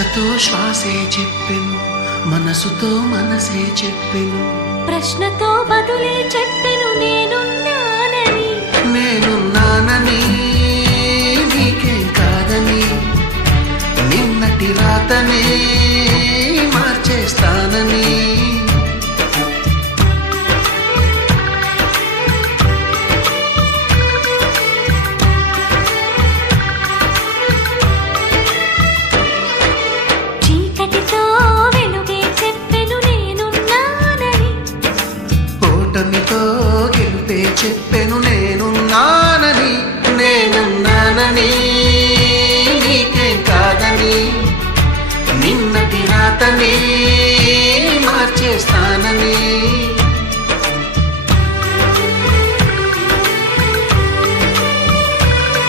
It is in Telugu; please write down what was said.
శ్వాసతో శ్వాసే చెప్పెను, మనసుతో మనసే చెప్పెను, ప్రశ్నతో బదులే చెప్పెను నేనున్నానని. నేనున్నానని, నీకేం కాదని, నిన్నటి రాతనే మార్చేస్తానని. చీకటితో వెలుగే చెప్పెను నేనున్నానని. ఓటమితో గెలుపే చెప్పెను నేనున్నానని. నేనున్నానని, నీకేం కాదని, నిన్నటి రాతనే మార్చేస్తానని.